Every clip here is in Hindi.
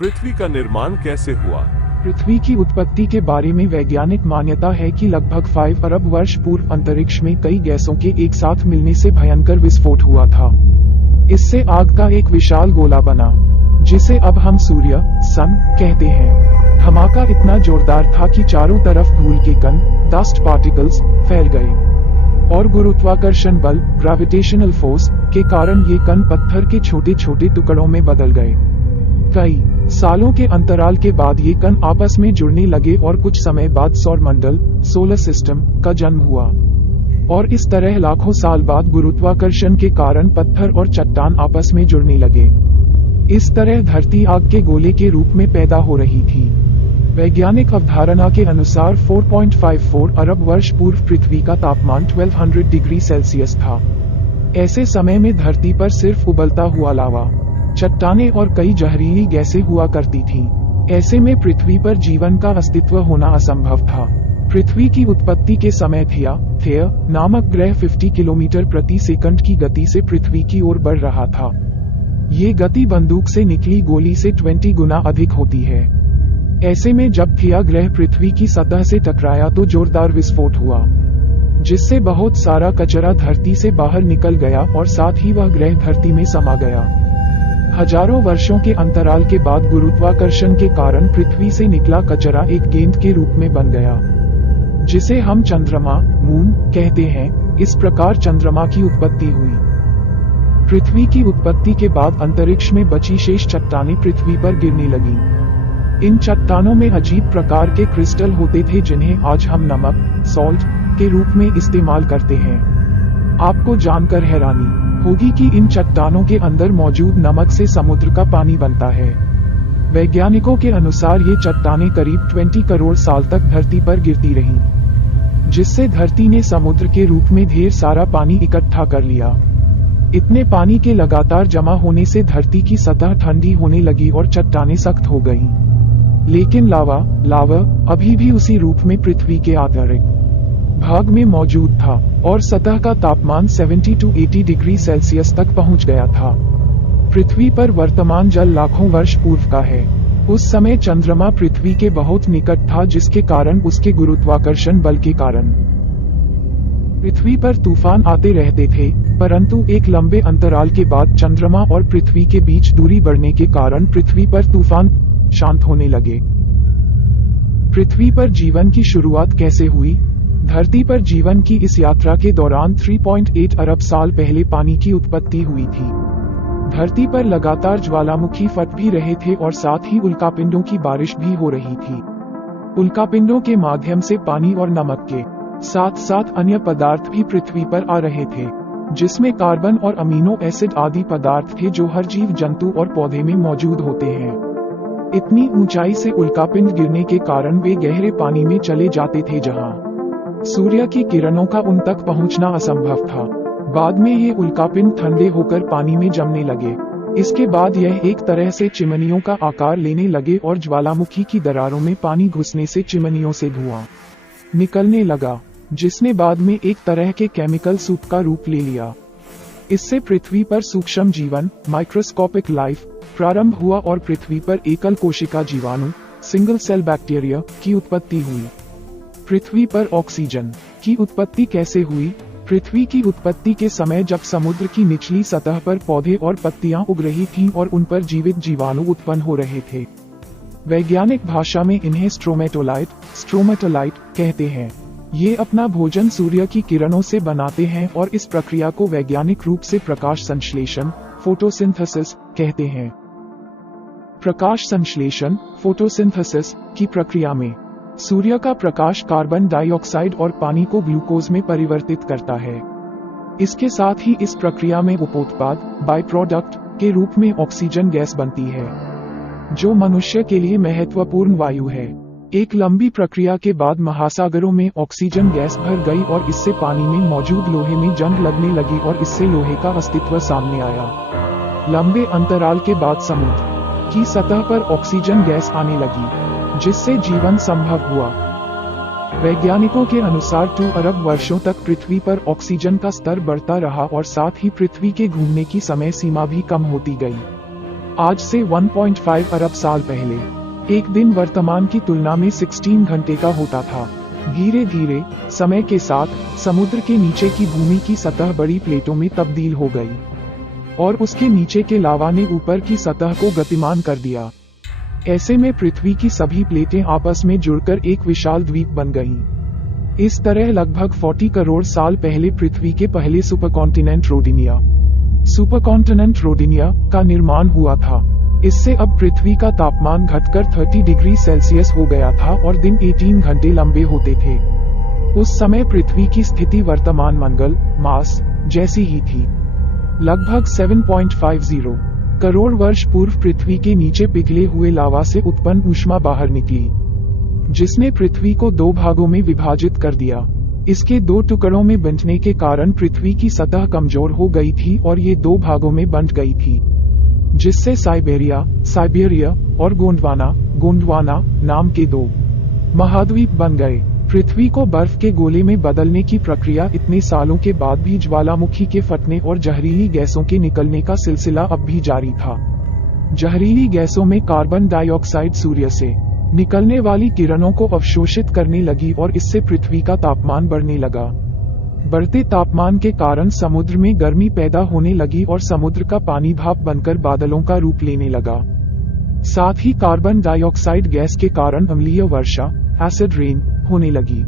पृथ्वी का निर्माण कैसे हुआ? पृथ्वी की उत्पत्ति के बारे में वैज्ञानिक मान्यता है कि लगभग 5 अरब वर्ष पूर्व अंतरिक्ष में कई गैसों के एक साथ मिलने से भयंकर विस्फोट हुआ था। इससे आग का एक विशाल गोला बना, जिसे अब हम सूर्य सन कहते हैं। धमाका इतना जोरदार था कि चारों तरफ धूल के कण डस्ट पार्टिकल्स फैल गए और गुरुत्वाकर्षण बल ग्रेविटेशनल फोर्स के कारण ये कण पत्थर के छोटे छोटे टुकड़ों में बदल गए। कई सालों के अंतराल के बाद ये कण आपस में जुड़ने लगे और कुछ समय बाद सौरमंडल सोलर सिस्टम का जन्म हुआ। और इस तरह लाखों साल बाद गुरुत्वाकर्षण के कारण पत्थर और चट्टान आपस में जुड़ने लगे। इस तरह धरती आग के गोले के रूप में पैदा हो रही थी। वैज्ञानिक अवधारणा के अनुसार 4.54 अरब वर्ष पूर्व पृथ्वी का तापमान 1200 डिग्री सेल्सियस था। ऐसे समय में धरती पर सिर्फ उबलता हुआ लावा, चट्टानें और कई जहरीली गैसें हुआ करती थीं। ऐसे में पृथ्वी पर जीवन का अस्तित्व होना असंभव था। पृथ्वी की उत्पत्ति के समय थिया नामक ग्रह 50 किलोमीटर प्रति सेकंड की गति से पृथ्वी की ओर बढ़ रहा था। ये गति बंदूक से निकली गोली से 20 गुना अधिक होती है। ऐसे में जब थिया ग्रह पृथ्वी की सतह से टकराया तो जोरदार विस्फोट हुआ, जिससे बहुत सारा कचरा धरती से बाहर निकल गया और साथ ही वह ग्रह धरती में समा गया। हजारों वर्षों के अंतराल के बाद गुरुत्वाकर्षण के कारण पृथ्वी से निकला कचरा एक गेंद के रूप में बन गया, जिसे हम चंद्रमा मून कहते हैं। इस प्रकार चंद्रमा की उत्पत्ति हुई। पृथ्वी की उत्पत्ति के बाद अंतरिक्ष में बची शेष चट्टानें पृथ्वी पर गिरने लगीं। इन चट्टानों में अजीब प्रकार के क्रिस्टल होते थे जिन्हें आज हम नमक सॉल्ट के रूप में इस्तेमाल करते हैं। आपको जानकर हैरानी होगी कि इन चट्टानों के अंदर मौजूद नमक से समुद्र का पानी बनता है। वैज्ञानिकों के अनुसार ये चट्टानें करीब 20 करोड़ साल तक धरती पर गिरती रहीं, जिससे धरती ने समुद्र के रूप में ढेर सारा पानी इकट्ठा कर लिया। इतने पानी के लगातार जमा होने से धरती की सतह ठंडी होने लगी और चट्टानें सख्त हो गईं। लेकिन लावा अभी भी उसी रूप में पृथ्वी के आंतरिक भाग में मौजूद था और सतह का तापमान 70 to 80 डिग्री सेल्सियस तक पहुंच गया था। पृथ्वी पर वर्तमान जल लाखों वर्ष पूर्व का है। उस समय चंद्रमा पृथ्वी के बहुत निकट था, जिसके कारण उसके गुरुत्वाकर्षण बल के कारण पृथ्वी पर तूफान आते रहते थे। परंतु एक लंबे अंतराल के बाद चंद्रमा और पृथ्वी के बीच दूरी बढ़ने के कारण पृथ्वी पर तूफान शांत होने लगे। पृथ्वी पर जीवन की शुरुआत कैसे हुई? धरती पर जीवन की इस यात्रा के दौरान 3.8 अरब साल पहले पानी की उत्पत्ति हुई थी। धरती पर लगातार ज्वालामुखी फट भी रहे थे और साथ ही उल्कापिंडों की बारिश भी हो रही थी। उल्कापिंडों के माध्यम से पानी और नमक के साथ साथ अन्य पदार्थ भी पृथ्वी पर आ रहे थे, जिसमें कार्बन और अमीनो एसिड आदि पदार्थ थे जो हर जीव जंतु और पौधे में मौजूद होते हैं। इतनी ऊंचाई से उल्कापिंड गिरने के कारण वे गहरे पानी में चले जाते थे, जहां सूर्य की किरणों का उन तक पहुंचना असंभव था। बाद में ये उल्कापिंड ठंडे होकर पानी में जमने लगे। इसके बाद यह एक तरह से चिमनियों का आकार लेने लगे और ज्वालामुखी की दरारों में पानी घुसने से चिमनियों से धुआं निकलने लगा, जिसने बाद में एक तरह के केमिकल सूप का रूप ले लिया। इससे पृथ्वी पर सूक्ष्म जीवन माइक्रोस्कोपिक लाइफ प्रारंभ हुआ और पृथ्वी पर एकल कोशिका जीवाणु सिंगल सेल बैक्टीरिया की उत्पत्ति हुई। पृथ्वी पर ऑक्सीजन की उत्पत्ति कैसे हुई? पृथ्वी की उत्पत्ति के समय जब समुद्र की निचली सतह पर पौधे और पत्तियां उग रही थीं और उन पर जीवित जीवाणु उत्पन्न हो रहे थे। वैज्ञानिक भाषा में इन्हें स्ट्रोमेटोलाइट कहते हैं। ये अपना भोजन सूर्य की किरणों से बनाते हैं और इस प्रक्रिया को वैज्ञानिक रूप से प्रकाश संश्लेषण फोटोसिंथेसिस कहते हैं। प्रकाश संश्लेषण फोटोसिंथेसिस की प्रक्रिया में सूर्य का प्रकाश कार्बन डाइऑक्साइड और पानी को ग्लूकोज में परिवर्तित करता है। इसके साथ ही इस प्रक्रिया में उपोत्पाद बाय प्रोडक्ट के रूप में ऑक्सीजन गैस बनती है, जो मनुष्य के लिए महत्वपूर्ण वायु है। एक लंबी प्रक्रिया के बाद महासागरों में ऑक्सीजन गैस भर गई और इससे पानी में मौजूद लोहे में जंग लगने लगी और इससे लोहे का अस्तित्व सामने आया। लंबे अंतराल के बाद समुद्र की सतह पर ऑक्सीजन गैस आने लगी, जिससे जीवन संभव हुआ। वैज्ञानिकों के अनुसार 2 अरब वर्षों तक पृथ्वी पर ऑक्सीजन का स्तर बढ़ता रहा और साथ ही पृथ्वी के घूमने की समय सीमा भी कम होती गई। आज से 1.5 अरब साल पहले एक दिन वर्तमान की तुलना में 16 घंटे का होता था। धीरे धीरे समय के साथ समुद्र के नीचे की भूमि की सतह बड़ी प्लेटों में तब्दील हो गई और उसके नीचे के लावा ने ऊपर की सतह को गतिमान कर दिया। ऐसे में पृथ्वी की सभी प्लेटें आपस में जुड़कर एक विशाल द्वीप बन गईं। इस तरह लगभग 40 करोड़ साल पहले पृथ्वी के पहले सुपरकॉन्टिनेंट रोडिनिया का निर्माण हुआ था। इससे अब पृथ्वी का तापमान घटकर 30 डिग्री सेल्सियस हो गया था और दिन 18 घंटे लंबे होते थे। उस समय पृथ्वी की स्थिति वर्तमान मंगल मार्स जैसी ही थी। लगभग 7.50 करोड़ वर्ष पूर्व पृथ्वी के नीचे पिघले हुए लावा से उत्पन्न ऊष्मा बाहर निकली, जिसने पृथ्वी को दो भागों में विभाजित कर दिया। इसके दो टुकड़ों में बंटने के कारण पृथ्वी की सतह कमजोर हो गई थी और ये दो भागों में बंट गई थी, जिससे साइबेरिया और गोंडवाना नाम के दो महाद्वीप बन गए। पृथ्वी को बर्फ के गोले में बदलने की प्रक्रिया इतने सालों के बाद भी ज्वालामुखी के फटने और जहरीली गैसों के निकलने का सिलसिला अब भी जारी था। जहरीली गैसों में कार्बन डाइऑक्साइड सूर्य से निकलने वाली किरणों को अवशोषित करने लगी और इससे पृथ्वी का तापमान बढ़ने लगा। बढ़ते तापमान के कारण समुद्र में गर्मी पैदा होने लगी और समुद्र का पानी भाप बनकर बादलों का रूप लेने लगा। साथ ही कार्बन डाइऑक्साइड गैस के कारण अम्लीय वर्षा एसिड रेन होने लगी।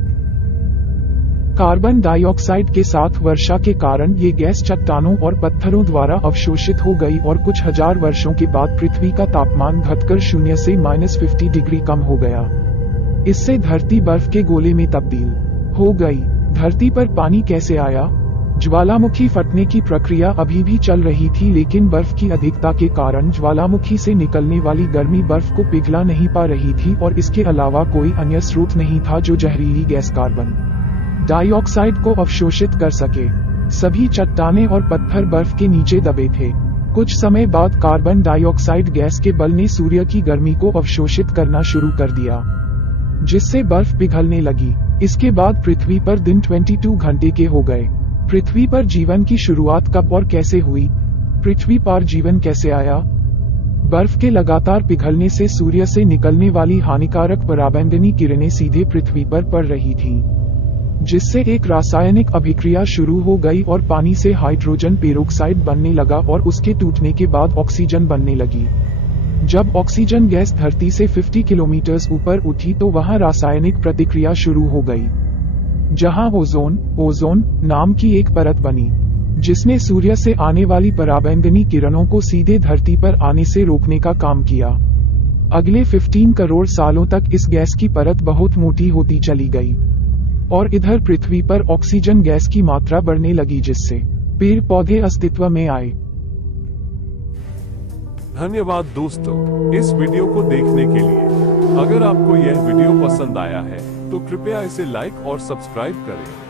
कार्बन डाइऑक्साइड के साथ वर्षा के कारण ये गैस चट्टानों और पत्थरों द्वारा अवशोषित हो गई और कुछ हजार वर्षों के बाद पृथ्वी का तापमान घटकर 0 से -50 डिग्री कम हो गया। इससे धरती बर्फ के गोले में तब्दील हो गई। धरती पर पानी कैसे आया? ज्वालामुखी फटने की प्रक्रिया अभी भी चल रही थी, लेकिन बर्फ की अधिकता के कारण ज्वालामुखी से निकलने वाली गर्मी बर्फ को पिघला नहीं पा रही थी और इसके अलावा कोई अन्य स्रोत नहीं था जो जहरीली गैस कार्बन डाइऑक्साइड को अवशोषित कर सके। सभी चट्टानें और पत्थर बर्फ के नीचे दबे थे। कुछ समय बाद कार्बन डाइऑक्साइड गैस के बल ने सूर्य की गर्मी को अवशोषित करना शुरू कर दिया, जिससे बर्फ पिघलने लगी। इसके बाद पृथ्वी पर दिन 22 घंटे के हो गए। पृथ्वी पर जीवन की शुरुआत कब और कैसे हुई? पृथ्वी पर जीवन कैसे आया? बर्फ के लगातार पिघलने से सूर्य से निकलने वाली हानिकारक पराबैंगनी किरणें सीधे पृथ्वी पर पड़ रही थीं, जिससे एक रासायनिक अभिक्रिया शुरू हो गई और पानी से हाइड्रोजन पेरोक्साइड बनने लगा और उसके टूटने के बाद ऑक्सीजन बनने लगी। जब ऑक्सीजन गैस धरती से 50 किलोमीटर ऊपर उठी तो वहां रासायनिक प्रतिक्रिया शुरू हो गई, जहां ओजोन नाम की एक परत बनी, जिसने सूर्य से आने वाली पराबैंगनी किरणों को सीधे धरती पर आने से रोकने का काम किया। अगले 15 करोड़ सालों तक इस गैस की परत बहुत मोटी होती चली गई और इधर पृथ्वी पर ऑक्सीजन गैस की मात्रा बढ़ने लगी, जिससे पेड़ पौधे अस्तित्व में आए। धन्यवाद दोस्तों इस वीडियो को देखने के लिए। अगर आपको यह वीडियो पसंद आया है तो कृपया इसे लाइक और सब्सक्राइब करें।